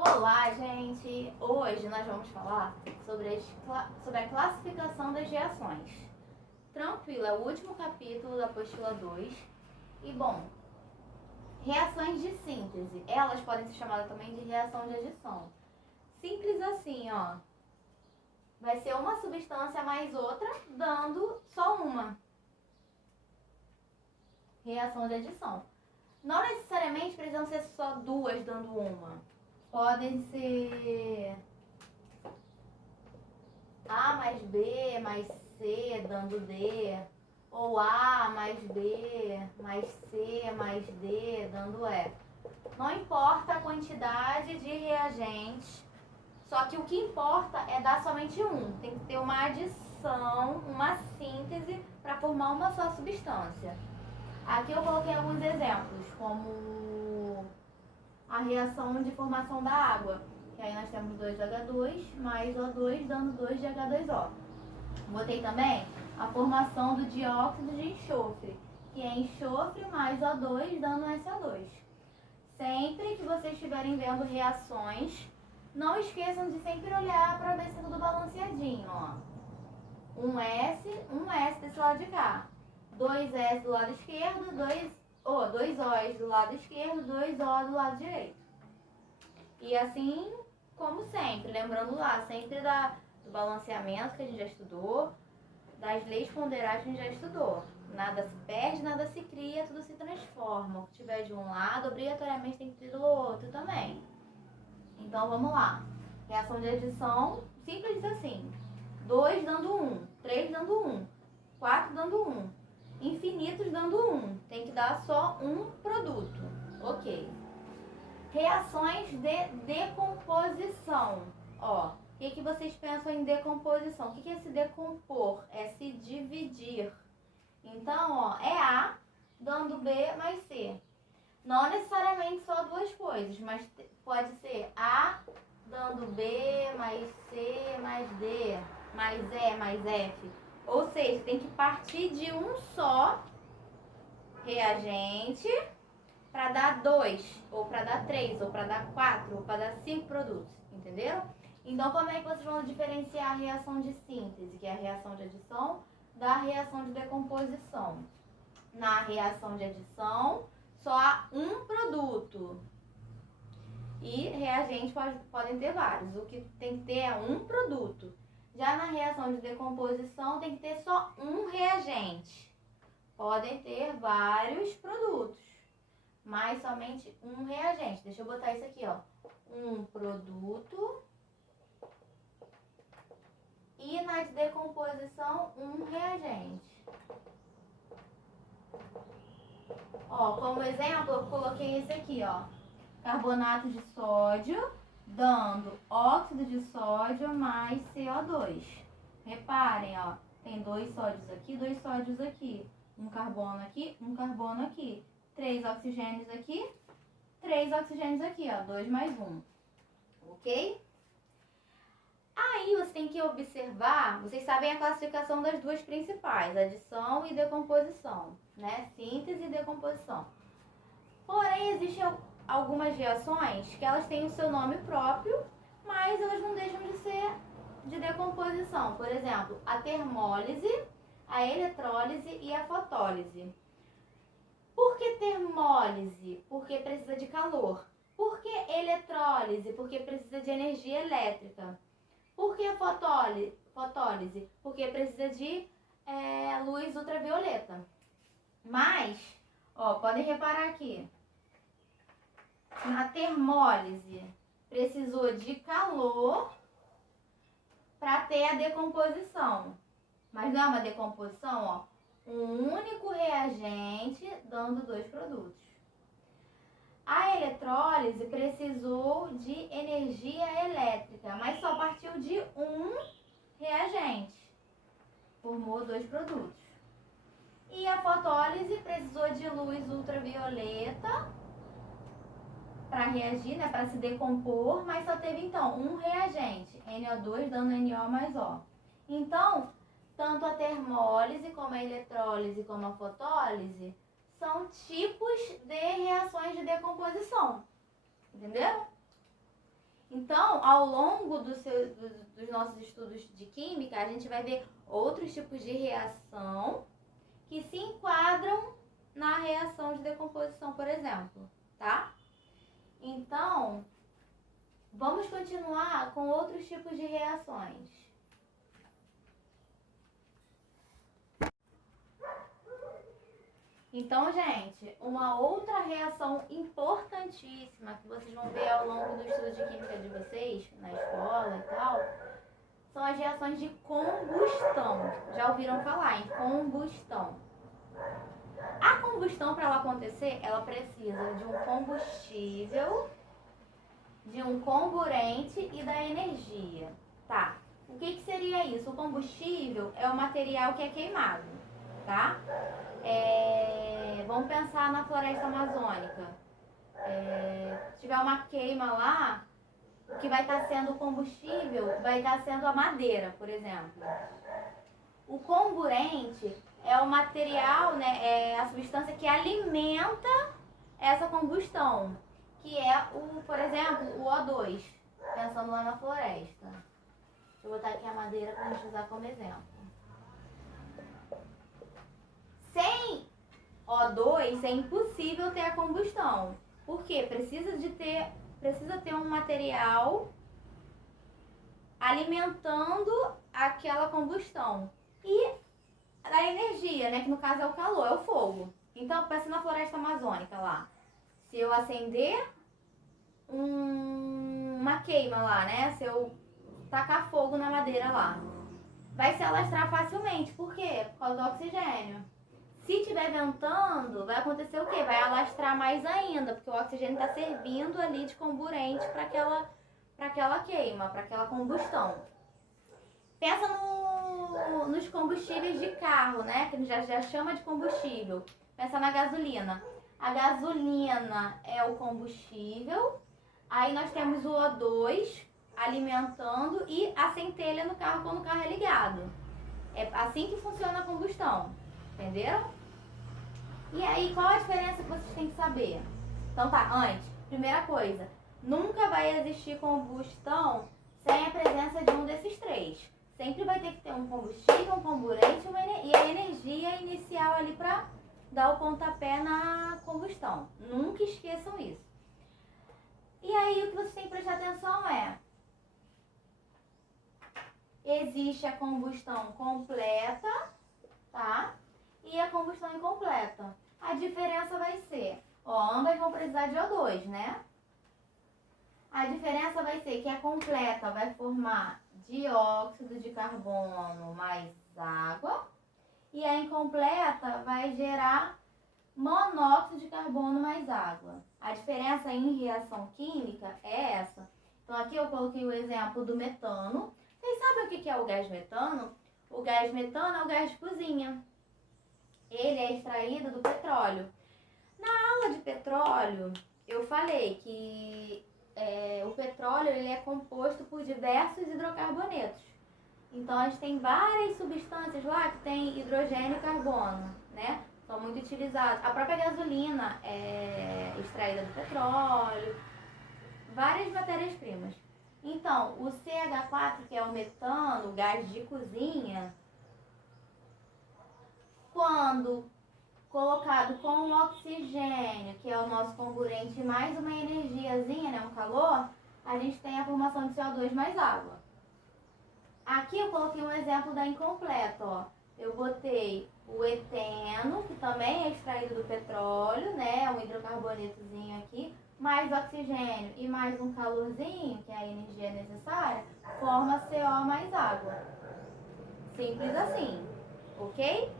Olá, gente! Hoje nós vamos falar sobre a classificação das reações. Tranquilo, é o último capítulo da apostila 2. E, bom, reações de síntese. Elas podem ser chamadas também de reação de adição. Simples assim, ó. Vai ser uma substância mais outra, dando só uma. Reação de adição. Não necessariamente precisam ser só duas dando uma. Podem ser A mais B mais C dando D, ou A mais B mais C mais D dando E. Não importa a quantidade de reagentes, só que o que importa é dar somente um. Tem que ter uma adição, uma síntese para formar uma só substância. Aqui eu coloquei alguns exemplos, como a reação de formação da água, que aí nós temos 2H2 mais O2 dando 2 de H2O. Botei também a formação do dióxido de enxofre, que é enxofre mais O2 dando SO2. Sempre que vocês estiverem vendo reações, não esqueçam de sempre olhar para ver se tá tudo balanceadinho, ó. Um S desse lado de cá. 2S do lado esquerdo, 2 O's do lado esquerdo, 2 O do lado direito. E assim, como sempre, lembrando lá, sempre do balanceamento que a gente já estudou, das leis ponderais que a gente já estudou. Nada se perde, nada se cria, tudo se transforma. O que tiver de um lado, obrigatoriamente tem que ter do outro também. Então vamos lá. Reação de adição, simples assim. 2 dando 1, 3 dando 1, 4 dando 1. Infinitos dando 1. Tem que dar só um produto. Ok. Reações de decomposição. Ó, o que vocês pensam em decomposição? O que é se decompor? É se dividir. Então, ó, é A dando B mais C. Não necessariamente só duas coisas, mas pode ser A dando B mais C mais D mais E mais F. Ou seja, tem que partir de um só reagente para dar 2, ou para dar 3, ou para dar 4, ou para dar 5 produtos, entenderam? Então, como é que vocês vão diferenciar a reação de síntese, que é a reação de adição, da reação de decomposição? Na reação de adição, só há um produto. E reagentes podem ter vários. O que tem que ter é um produto. Já na reação de decomposição, tem que ter só um reagente. Podem ter vários produtos, mas somente um reagente. Deixa eu botar isso aqui, ó. Um produto. E na de decomposição, um reagente. Ó, como exemplo, eu coloquei esse aqui, ó. Carbonato de sódio, dando óxido de sódio mais CO2. Reparem, ó. Tem 2 sódios aqui, 2 sódios aqui. Um carbono aqui, um carbono aqui. 3 oxigênios aqui, 3 oxigênios aqui, ó. 2 mais 1. Ok? Aí você tem que observar, vocês sabem a classificação das duas principais, adição e decomposição, né? Síntese e decomposição. Porém, existem algumas reações que elas têm o seu nome próprio, mas elas não deixam de ser de decomposição. Por exemplo, a termólise, a eletrólise e a fotólise. Por que termólise? Porque precisa de calor. Por que eletrólise? Porque precisa de energia elétrica. Por que fotólise? Porque precisa de luz ultravioleta. Mas, ó, podem reparar aqui. Na termólise, precisou de calor para ter a decomposição. Mas não é uma decomposição, ó. Um único reagente dando 2 produtos. A eletrólise precisou de energia elétrica, mas só partiu de um reagente. Formou 2 produtos. E a fotólise precisou de luz ultravioleta para reagir, né, para se decompor, mas só teve então um reagente, NO2 dando NO mais O. Então, tanto a termólise, como a eletrólise, como a fotólise, são tipos de reações de decomposição. Entenderam? Então, ao longo dos nossos estudos de química, a gente vai ver outros tipos de reação que se enquadram na reação de decomposição, por exemplo, tá? Então, vamos continuar com outros tipos de reações. Então, gente, uma outra reação importantíssima que vocês vão ver ao longo do estudo de química de vocês, na escola e tal, são as reações de combustão. Já ouviram falar em combustão? A combustão, para ela acontecer, ela precisa de um combustível, de um comburente e da energia. Tá? O que seria isso? O combustível é o material que é queimado, tá? Vamos pensar na floresta amazônica. Se tiver uma queima lá, o que vai estar sendo o combustível vai estar sendo a madeira, por exemplo. O comburente é o material, né, é a substância que alimenta essa combustão, que é, por exemplo, o O2, pensando lá na floresta. Deixa eu botar aqui a madeira para a gente usar como exemplo. Sem O2 é impossível ter a combustão. Por quê? Precisa ter um material alimentando aquela combustão. E a energia, né? Que no caso é o calor, é o fogo. Então, pensa na floresta amazônica lá. Se eu acender uma queima lá, né? Se eu tacar fogo na madeira lá, vai se alastrar facilmente. Por quê? Por causa do oxigênio. Se estiver ventando, vai acontecer o quê? Vai alastrar mais ainda, porque o oxigênio está servindo ali de comburente para aquela queima, para aquela combustão. Pensa nos combustíveis de carro, né? Que a gente já chama de combustível. Pensa na gasolina. A gasolina é o combustível. Aí nós temos o O2 alimentando e a centelha no carro quando o carro é ligado. É assim que funciona a combustão. Entenderam? E aí, qual a diferença que vocês têm que saber? Então tá, antes, primeira coisa, nunca vai existir combustão sem a presença de um desses três. Sempre vai ter que ter um combustível, um comburente e a energia inicial ali para dar o pontapé na combustão. Nunca esqueçam isso. E aí, o que vocês têm que prestar atenção é: existe a combustão completa, tá? E a combustão incompleta. A diferença vai ser, ambas vão precisar de O2, né? A diferença vai ser que a completa vai formar dióxido de carbono mais água e a incompleta vai gerar monóxido de carbono mais água. A diferença em reação química é essa. Então aqui eu coloquei o exemplo do metano. Vocês sabem o que é o gás metano? O gás metano é o gás de cozinha. Ele é extraído do petróleo. Na aula de petróleo, eu falei que o petróleo ele é composto por diversos hidrocarbonetos. Então, a gente tem várias substâncias lá que tem hidrogênio e carbono, né? São muito utilizados. A própria gasolina é extraída do petróleo, várias matérias-primas. Então, o CH4, que é o metano, o gás de cozinha, quando colocado com o oxigênio, que é o nosso comburente, mais uma energiazinha, né, um calor, a gente tem a formação de CO2 mais água. Aqui eu coloquei um exemplo da incompleta, ó. Eu botei o eteno, que também é extraído do petróleo, né, um hidrocarbonetozinho aqui, mais oxigênio e mais um calorzinho, que é a energia necessária, forma CO mais água. Simples assim, ok?